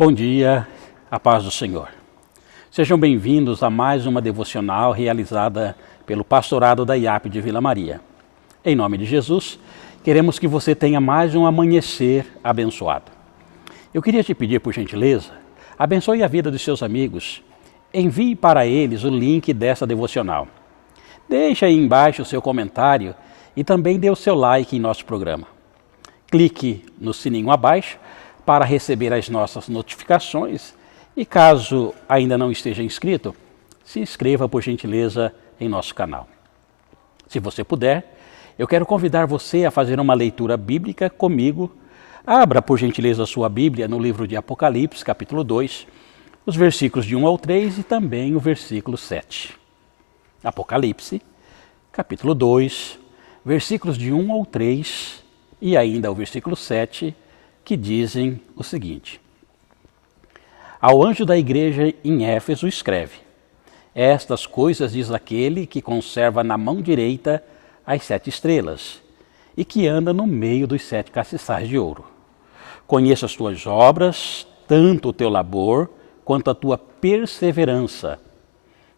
Bom dia, a paz do Senhor. Sejam bem-vindos a mais uma devocional realizada pelo pastorado da IAP de Vila Maria. Em nome de Jesus, queremos que você tenha mais um amanhecer abençoado. Eu queria te pedir, por gentileza, abençoe a vida dos seus amigos. Envie para eles o link dessa devocional. Deixe aí embaixo o seu comentário e também dê o seu like em nosso programa. Clique no sininho abaixo para receber as nossas notificações e caso ainda não esteja inscrito, se inscreva por gentileza em nosso canal. Se você puder, eu quero convidar você a fazer uma leitura bíblica comigo. Abra por gentileza a sua Bíblia no livro de Apocalipse, capítulo 2, os versículos de 1 ao 3 e também o versículo 7. Apocalipse, capítulo 2, versículos de 1 ao 3 e ainda o versículo 7, que dizem o seguinte: Ao anjo da igreja em Éfeso escreve: Estas coisas diz aquele que conserva na mão direita as 7 estrelas e que anda no meio dos 7 castiçais de ouro. Conheço as tuas obras, tanto o teu labor quanto a tua perseverança,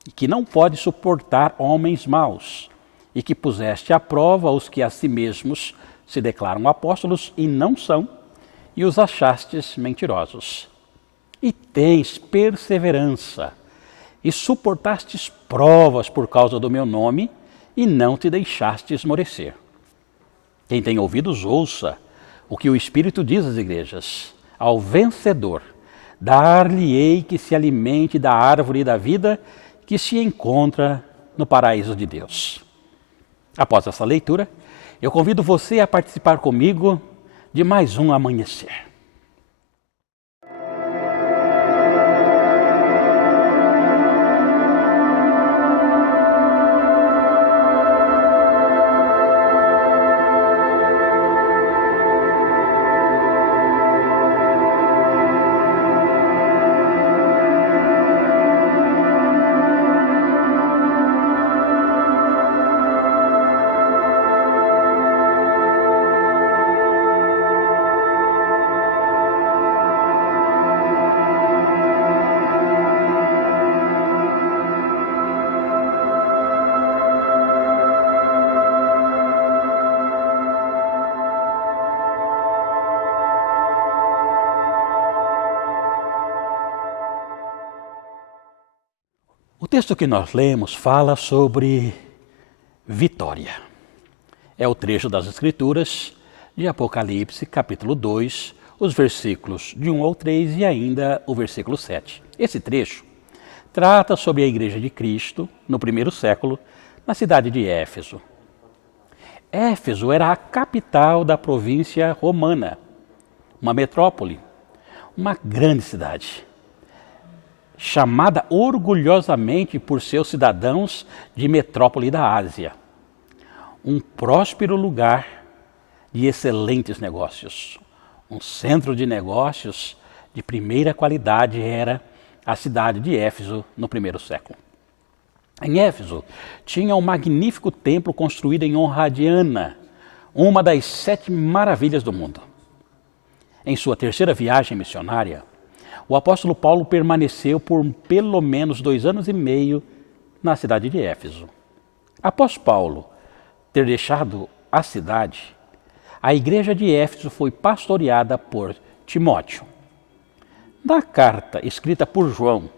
e que não pode suportar homens maus, e que puseste à prova os que a si mesmos se declaram apóstolos e não são, e os achastes mentirosos. E tens perseverança, e suportastes provas por causa do meu nome, e não te deixaste esmorecer. Quem tem ouvidos, ouça o que o Espírito diz às igrejas. Ao vencedor, dar-lhe-ei que se alimente da árvore da vida que se encontra no paraíso de Deus. Após essa leitura, eu convido você a participar comigo de mais um amanhecer. O texto que nós lemos fala sobre vitória. É o trecho das Escrituras de Apocalipse, capítulo 2, os versículos de 1 ao 3 e ainda o versículo 7. Esse trecho trata sobre a Igreja de Cristo no primeiro século, na cidade de Éfeso. Éfeso era a capital da província romana, uma metrópole, uma grande cidade, chamada orgulhosamente por seus cidadãos de metrópole da Ásia. Um próspero lugar de excelentes negócios. Um centro de negócios de primeira qualidade era a cidade de Éfeso no primeiro século. Em Éfeso tinha um magnífico templo construído em honra a Diana, uma das 7 maravilhas do mundo. Em sua terceira viagem missionária, o apóstolo Paulo permaneceu por pelo menos 2 anos e meio na cidade de Éfeso. Após Paulo ter deixado a cidade, a igreja de Éfeso foi pastoreada por Timóteo. Na carta escrita por João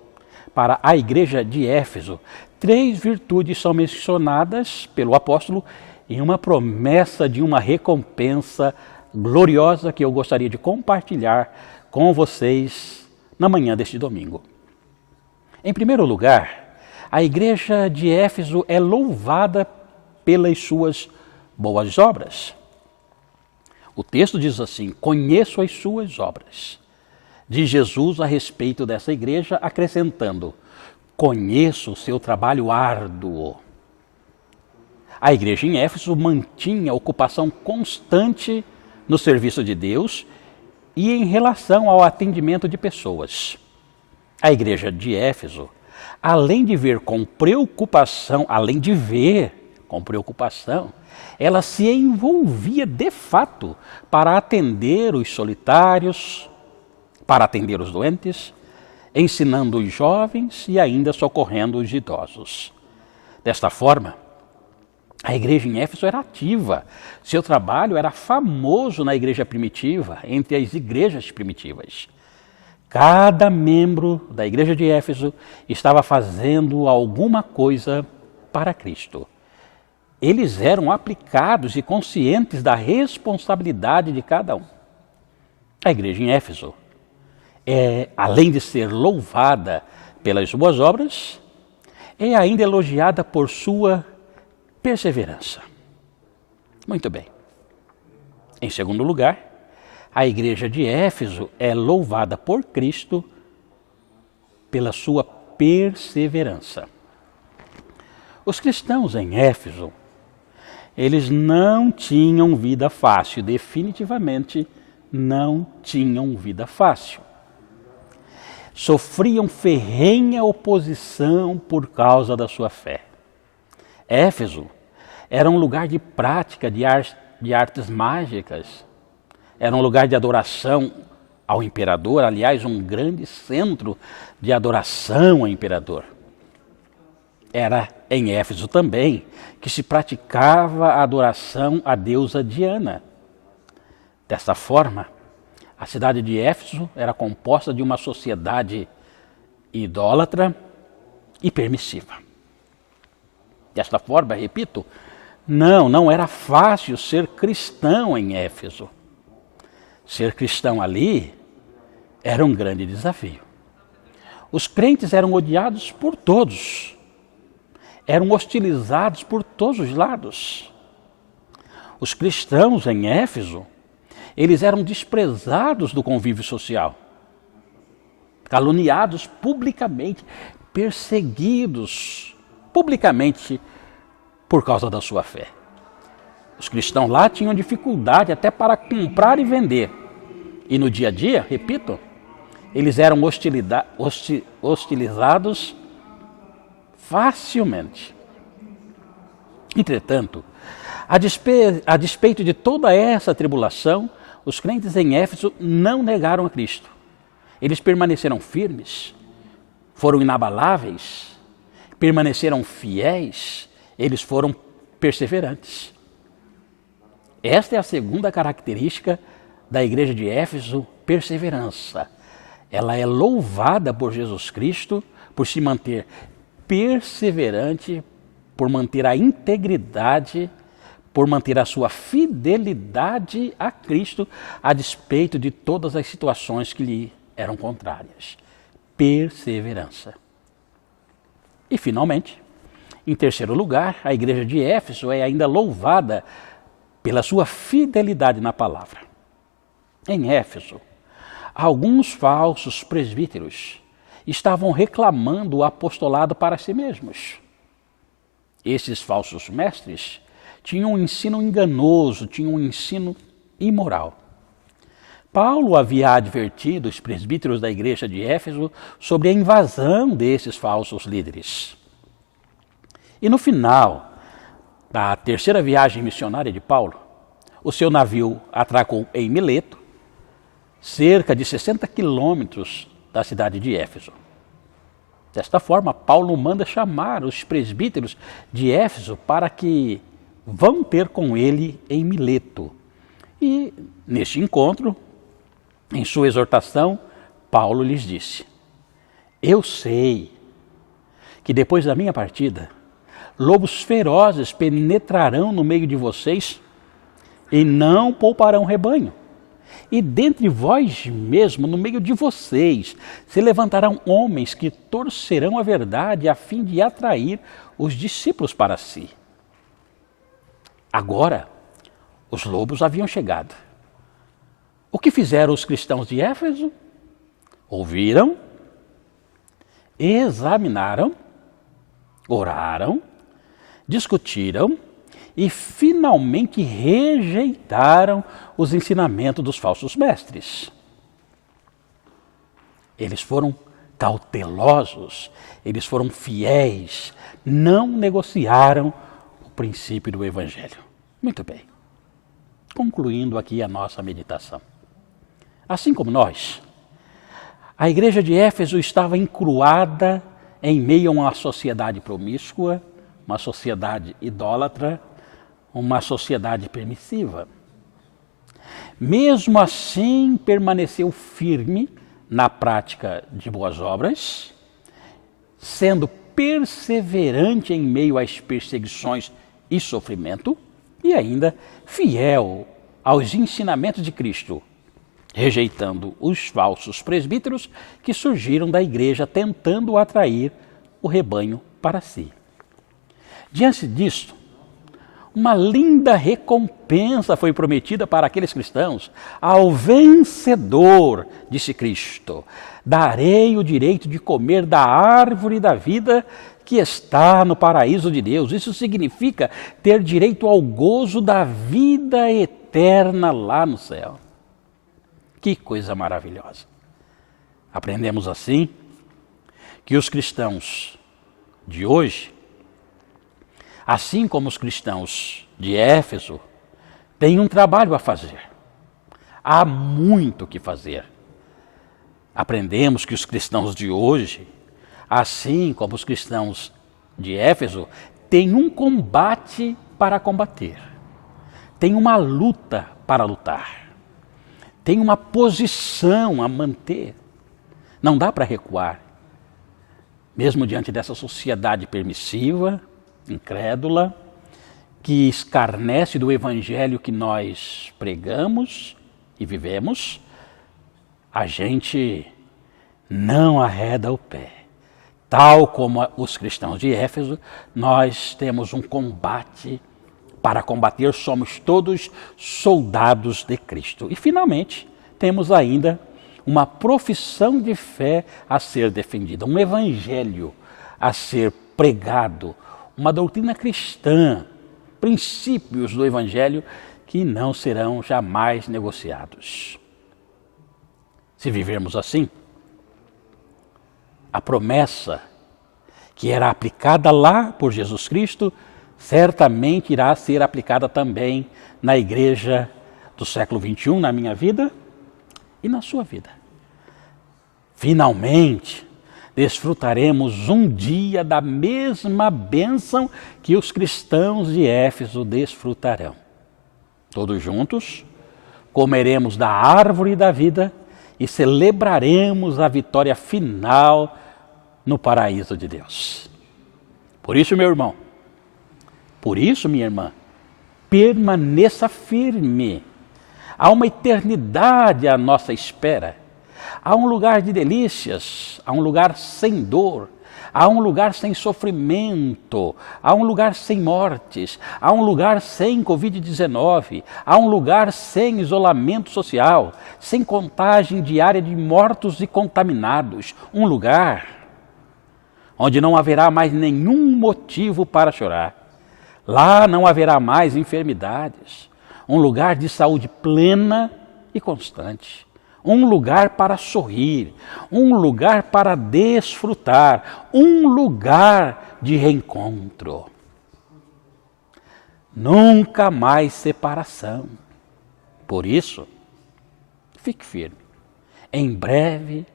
para a igreja de Éfeso, 3 virtudes são mencionadas pelo apóstolo em uma promessa de uma recompensa gloriosa que eu gostaria de compartilhar com vocês na manhã deste domingo. Em primeiro lugar, a igreja de Éfeso é louvada pelas suas boas obras. O texto diz assim: conheço as suas obras. Diz Jesus a respeito dessa igreja, acrescentando: conheço o seu trabalho árduo. A igreja em Éfeso mantinha ocupação constante no serviço de Deus e em relação ao atendimento de pessoas. A igreja de Éfeso, além de ver com preocupação, ela se envolvia de fato para atender os solitários, para atender os doentes, ensinando os jovens e ainda socorrendo os idosos. Desta forma, a igreja em Éfeso era ativa. Seu trabalho era famoso na igreja primitiva, entre as igrejas primitivas. Cada membro da igreja de Éfeso estava fazendo alguma coisa para Cristo. Eles eram aplicados e conscientes da responsabilidade de cada um. A igreja em Éfeso além de ser louvada pelas boas obras, é ainda elogiada por sua perseverança. Muito bem. Em segundo lugar, a igreja de Éfeso é louvada por Cristo pela sua perseverança. Os cristãos em Éfeso, eles não tinham vida fácil, definitivamente não tinham vida fácil. Sofriam ferrenha oposição por causa da sua fé. Éfeso era um lugar de prática de artes mágicas, era um lugar de adoração ao imperador, aliás, um grande centro de adoração ao imperador. Era em Éfeso também que se praticava a adoração à deusa Diana. Desta forma, a cidade de Éfeso era composta de uma sociedade idólatra e permissiva. Desta forma, repito, não era fácil ser cristão em Éfeso. Ser cristão ali era um grande desafio. Os crentes eram odiados por todos, eram hostilizados por todos os lados. Os cristãos em Éfeso, eles eram desprezados do convívio social, caluniados publicamente, perseguidos publicamente por causa da sua fé. Os cristãos lá tinham dificuldade até para comprar e vender. E no dia a dia, repito, eles eram hostilizados facilmente. Entretanto, a despeito de toda essa tribulação, os crentes em Éfeso não negaram a Cristo. Eles permaneceram firmes, foram inabaláveis, permaneceram fiéis, eles foram perseverantes. Esta é a segunda característica da igreja de Éfeso, perseverança. Ela é louvada por Jesus Cristo por se manter perseverante, por manter a integridade, por manter a sua fidelidade a Cristo, a despeito de todas as situações que lhe eram contrárias. Perseverança. E, finalmente, em terceiro lugar, a igreja de Éfeso é ainda louvada pela sua fidelidade na palavra. Em Éfeso, alguns falsos presbíteros estavam reclamando o apostolado para si mesmos. Esses falsos mestres tinham um ensino enganoso, tinham um ensino imoral. Paulo havia advertido os presbíteros da igreja de Éfeso sobre a invasão desses falsos líderes. E no final da terceira viagem missionária de Paulo, o seu navio atracou em Mileto, cerca de 60 quilômetros da cidade de Éfeso. Desta forma, Paulo manda chamar os presbíteros de Éfeso para que vão ter com ele em Mileto. E, neste encontro, em sua exortação, Paulo lhes disse: eu sei que depois da minha partida, lobos ferozes penetrarão no meio de vocês e não pouparão rebanho. E dentre vós mesmo, no meio de vocês, se levantarão homens que torcerão a verdade a fim de atrair os discípulos para si. Agora, os lobos haviam chegado. O que fizeram os cristãos de Éfeso? Ouviram, examinaram, oraram, discutiram e finalmente rejeitaram os ensinamentos dos falsos mestres. Eles foram cautelosos, eles foram fiéis, não negociaram o princípio do Evangelho. Muito bem. Concluindo aqui a nossa meditação. Assim como nós, A igreja de Éfeso estava encruada em meio a uma sociedade promíscua, uma sociedade idólatra, uma sociedade permissiva. Mesmo assim, permaneceu firme na prática de boas obras, sendo perseverante em meio às perseguições e sofrimento, e ainda fiel aos ensinamentos de Cristo, rejeitando os falsos presbíteros que surgiram da igreja tentando atrair o rebanho para si. Diante disto, uma linda recompensa foi prometida para aqueles cristãos. Ao vencedor, disse Cristo, darei o direito de comer da árvore da vida que está no paraíso de Deus. Isso significa ter direito ao gozo da vida eterna lá no céu. Que coisa maravilhosa! Aprendemos assim que os cristãos de hoje, assim como os cristãos de Éfeso, têm um trabalho a fazer. Há muito o que fazer. Aprendemos que os cristãos de hoje, assim como os cristãos de Éfeso, têm um combate para combater. Têm uma luta para lutar. Tem uma posição a manter. Não dá para recuar. Mesmo diante dessa sociedade permissiva, incrédula, que escarnece do evangelho que nós pregamos e vivemos, a gente não arreda o pé. Tal como os cristãos de Éfeso, nós temos um combate para combater, somos todos soldados de Cristo. E, finalmente, temos ainda uma profissão de fé a ser defendida, um evangelho a ser pregado, uma doutrina cristã, princípios do evangelho que não serão jamais negociados. Se vivermos assim, a promessa que era aplicada lá por Jesus Cristo certamente irá ser aplicada também na igreja do século XXI, na minha vida e na sua vida. Finalmente, desfrutaremos um dia da mesma bênção que os cristãos de Éfeso desfrutarão. Todos juntos, comeremos da árvore da vida e celebraremos a vitória final no paraíso de Deus. Por isso, meu irmão, por isso, minha irmã, permaneça firme. Há uma eternidade à nossa espera. Há um lugar de delícias, há um lugar sem dor, há um lugar sem sofrimento, há um lugar sem mortes, há um lugar sem Covid-19, há um lugar sem isolamento social, sem contagem diária de mortos e contaminados. Um lugar onde não haverá mais nenhum motivo para chorar. Lá não haverá mais enfermidades. Um lugar de saúde plena e constante. Um lugar para sorrir. Um lugar para desfrutar. Um lugar de reencontro. Nunca mais separação. Por isso, fique firme. Em breve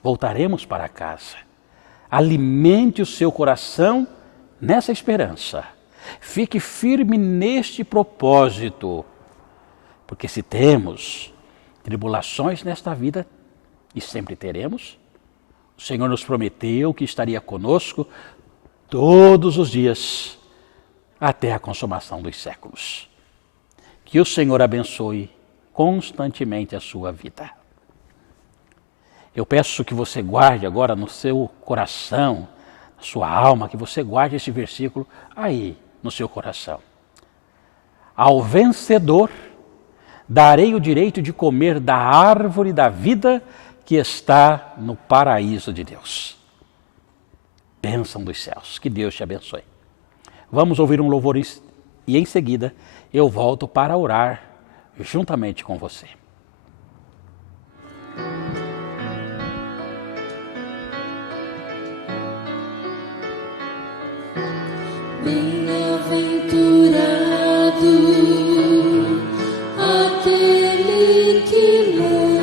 voltaremos para casa. Alimente o seu coração nessa esperança. Fique firme neste propósito, porque se temos tribulações nesta vida, e sempre teremos, o Senhor nos prometeu que estaria conosco todos os dias, até a consumação dos séculos. Que o Senhor abençoe constantemente a sua vida. Eu peço que você guarde agora no seu coração, na sua alma, que você guarde esse versículo aí, no seu coração. Ao vencedor, darei o direito de comer da árvore da vida que está no paraíso de Deus. Bênção dos céus, que Deus te abençoe. Vamos ouvir um louvor e em seguida eu volto para orar juntamente com você. Bem-aventurado aquele que lê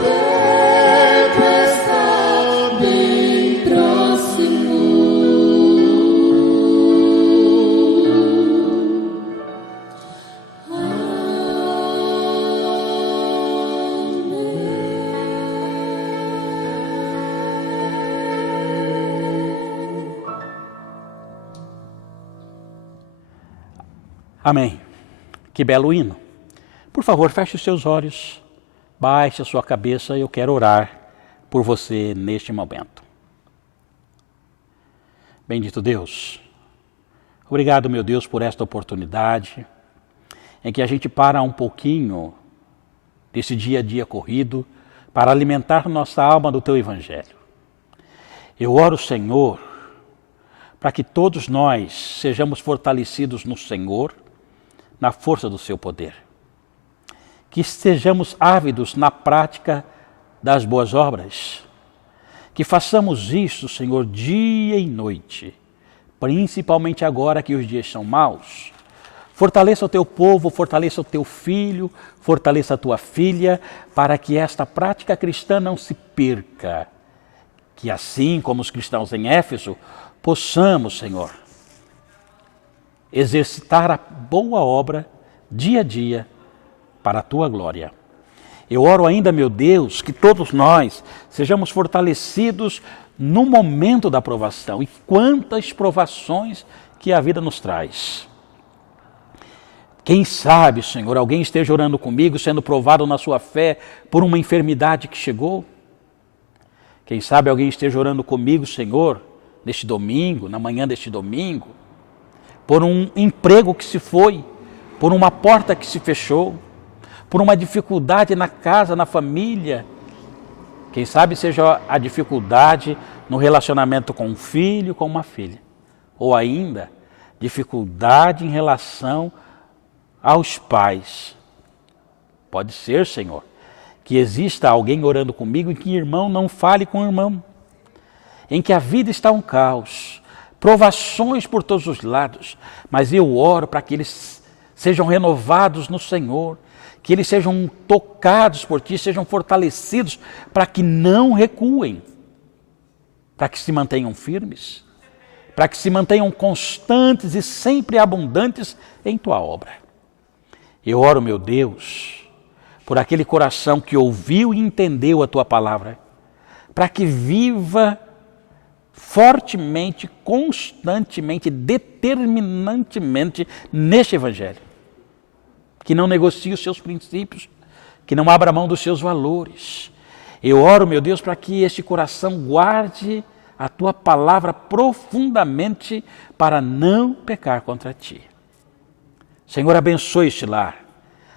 tempo está bem próximo. Amém. Que belo hino. Por favor, feche os seus olhos, baixe a sua cabeça, eu quero orar por você neste momento. Bendito Deus, obrigado, meu Deus, por esta oportunidade em que a gente para um pouquinho desse dia a dia corrido para alimentar nossa alma do Teu Evangelho. Eu oro, Senhor, para que todos nós sejamos fortalecidos no Senhor, na força do Seu poder. Que estejamos ávidos na prática das boas obras. Que façamos isso, Senhor, dia e noite, principalmente agora que os dias são maus. Fortaleça o Teu povo, fortaleça o Teu filho, fortaleça a Tua filha, para que esta prática cristã não se perca. Que assim como os cristãos em Éfeso, possamos, Senhor, exercitar a boa obra dia a dia para a Tua glória. Eu oro ainda, meu Deus, que todos nós sejamos fortalecidos no momento da provação. E quantas provações que a vida nos traz. Quem sabe, Senhor, alguém esteja orando comigo, sendo provado na sua fé por uma enfermidade que chegou. Quem sabe alguém esteja orando comigo, Senhor, neste domingo, na manhã deste domingo, por um emprego que se foi, por uma porta que se fechou, por uma dificuldade na casa, na família. Quem sabe seja a dificuldade no relacionamento com um filho, com uma filha. Ou ainda, dificuldade em relação aos pais. Pode ser, Senhor, que exista alguém orando comigo em que irmão não fale com o irmão. Em que a vida está um caos, provações por todos os lados, mas eu oro para que eles sejam renovados no Senhor, que eles sejam tocados por Ti, sejam fortalecidos, para que não recuem, para que se mantenham firmes, para que se mantenham constantes e sempre abundantes em Tua obra. Eu oro, meu Deus, por aquele coração que ouviu e entendeu a Tua palavra, para que viva fortemente, constantemente, determinantemente neste Evangelho. Que não negocie os seus princípios, que não abra mão dos seus valores. Eu oro, meu Deus, para que este coração guarde a Tua palavra profundamente para não pecar contra Ti. Senhor, abençoe este lar,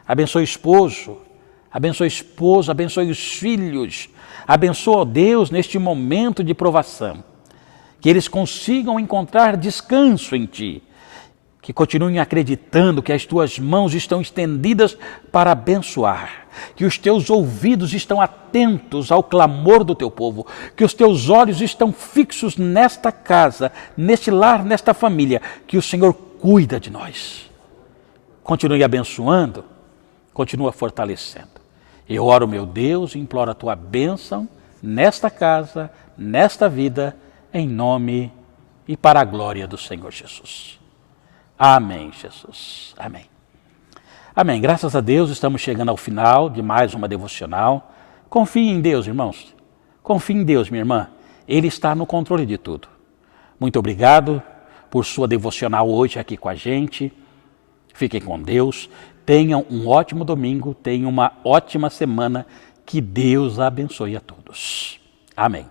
abençoe o esposo, abençoe a esposa, abençoe os filhos, abençoe, ó Deus, neste momento de provação. Que eles consigam encontrar descanso em Ti, que continuem acreditando que as Tuas mãos estão estendidas para abençoar, que os Teus ouvidos estão atentos ao clamor do Teu povo, que os Teus olhos estão fixos nesta casa, neste lar, nesta família, que o Senhor cuida de nós. Continue abençoando, continua fortalecendo. Eu oro, meu Deus, e imploro a Tua bênção nesta casa, nesta vida, em nome e para a glória do Senhor Jesus. Amém, Jesus. Amém. Amém. Graças a Deus, estamos chegando ao final de mais uma devocional. Confie em Deus, irmãos. Confie em Deus, minha irmã. Ele está no controle de tudo. Muito obrigado por sua devocional hoje aqui com a gente. Fiquem com Deus. Tenham um ótimo domingo. Tenham uma ótima semana. Que Deus abençoe a todos. Amém.